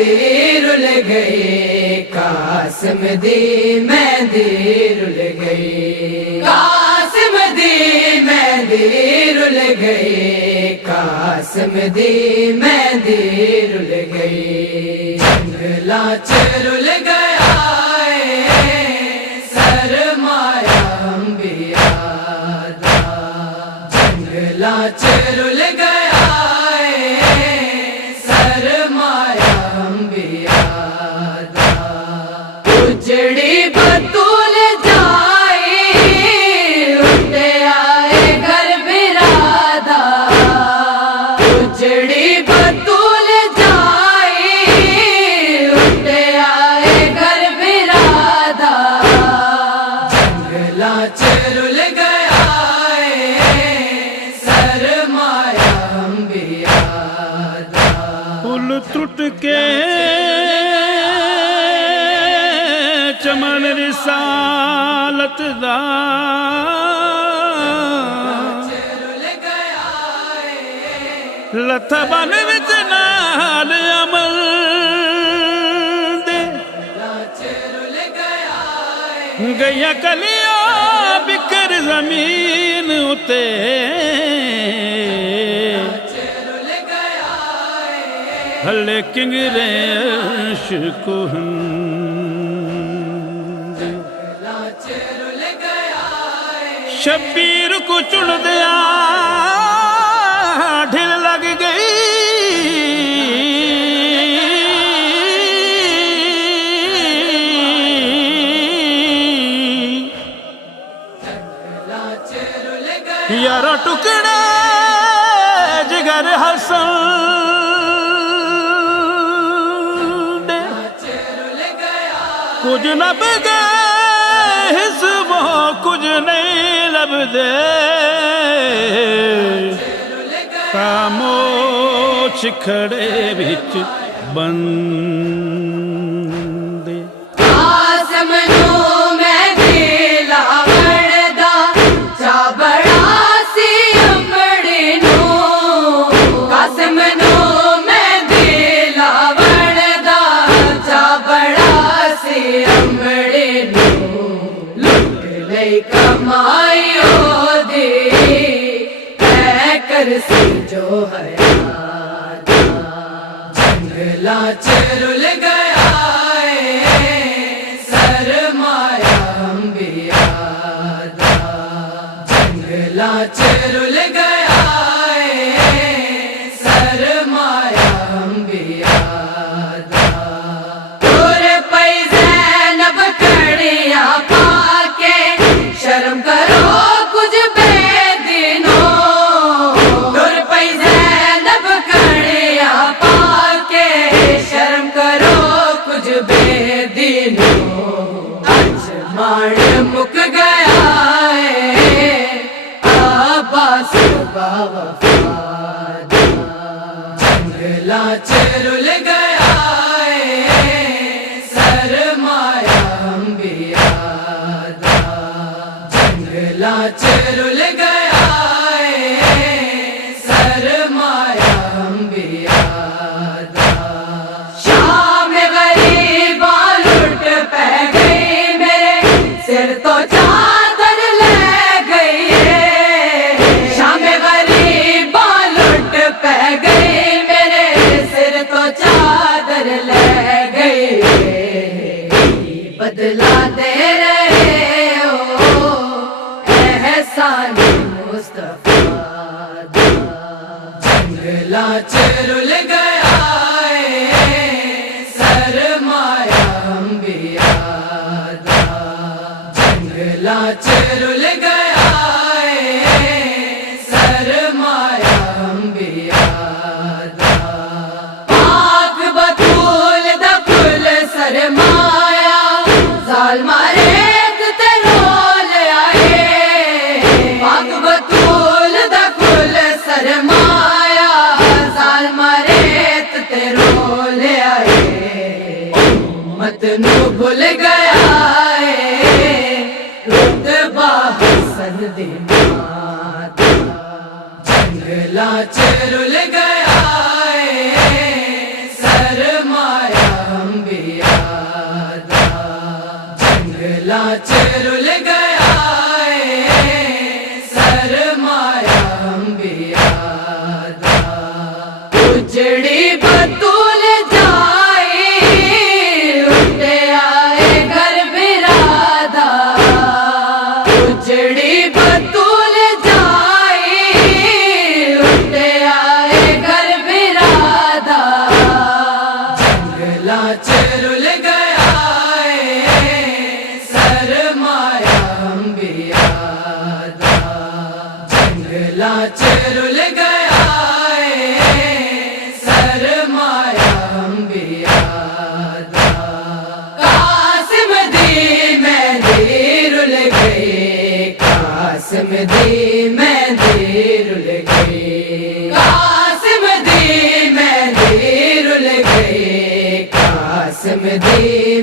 مہندی رل گئی، قاسم دی مہندی رل گئی، قاسم دی مہندی رل گئی، قاسم دی مہندی رل گئی، جنگلاں چ رل گیا سرمایہ انبیاء دا، جنگلاں چ رل گیا سرمایہ انبیاء دا، اجڑی بطول جائی اٹھے آئے گھر برادا، اجڑی بطول جائی اٹھے آئے گھر برادا، جنگلاں چ رل گیا سرمایہ انبیاء دا، پل ٹوٹ کے چمن رسالت دا، لتھا بن وچ نال عمل دے، گیا کلیاں بکر زمین اتے، ہلے کنگرے عرش کوہن، شبیر کو چن دیا ڈھل لگ گئی، یارا ٹکڑے جگر حسن دے، کچھ لب گئے حسبوں کچھ نہیں لب دے، خاموش کھڑے بچ بندے، قاسم نو مہندی لاوڑ دا، چا بڑا سی امڑی نو، قاسم نو مہندی لاوڑ دا، چا بڑا سی امڑی نو، لٹ لئی کمائی او دی اے کرسی جو حیات دا، جنگلاں چ رل گیا سرمایہ انبیاء دا، جنگلاں چ رل گیا سرمایہ انبیاء دا، تور پئی زینب کڑیاں پا کے، شرم کرو کچھ بے دینوں، تور پئی زینب کڑیاں پا کے، شرم کرو کچھ بے دینوں، اج مان مک گیا عباس با وفا دا، جنگلاں چ رل گیا سرمایہ انبیاء دا، جنگلاں چ رل گیا سرمایہ انبیاء دا، شام غریباں لٹ پہ گئی میرے سر تو چادر لے گئی ہے، شام غریباں لٹ پہ گئی میرے سر تو چادر لے گئی ہے، بدلا دے رہے ہو احسان مصطفیٰ دا، جنگلاں چ رل گیا سرمایہ انبیاء دا، جنگلاں چ رل گیا سرمایہ انبیاء دا، پاک بطول دا پھل سرمایہ، ظالمہ ریت تے رول آئے، پاک بطول دا پھل سرمایہ، ظالمہ ریت تے رول آئے، امت نو بھول گیا رتبہ حسن دی ماتا، جنگلاں چ رل گیا سرمایہ جنگلا چرل گیا سرمایہ انبیاء دا قاسم دی مہندی رل گئی قاسم دی مہندی رل گئی قاسم دی مہندی رل گئی قاسم دی